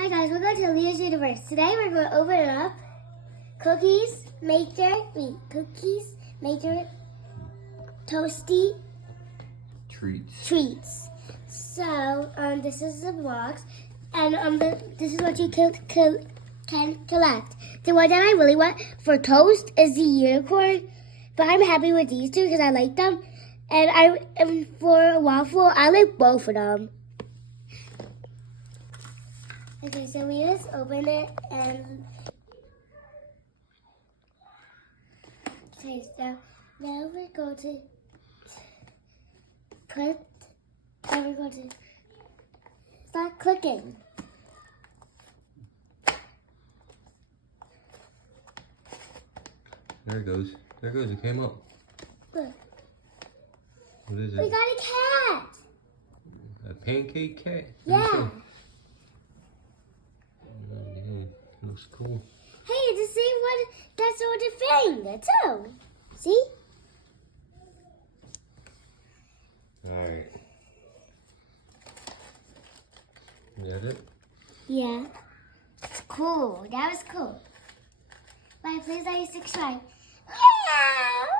Hi guys, welcome to Leah's Universe. Today we're going to open up Cookies Maker Toasty Treats. So, this is the box, and this is what you can collect. The one that I really want for toast is the unicorn, but I'm happy with these two because I like them. And for a waffle, I like both of them. Okay, so we just open it and taste them. Now we're going to start clicking. There it goes. There it goes. It came up. Look. What is it? We got a cat. A pancake cat? Yeah. Looks cool. Hey, the same one that's on the thing too. See? Alright. You got it? Yeah. It's cool. That was cool. Bye, please like, subscribe. Meow.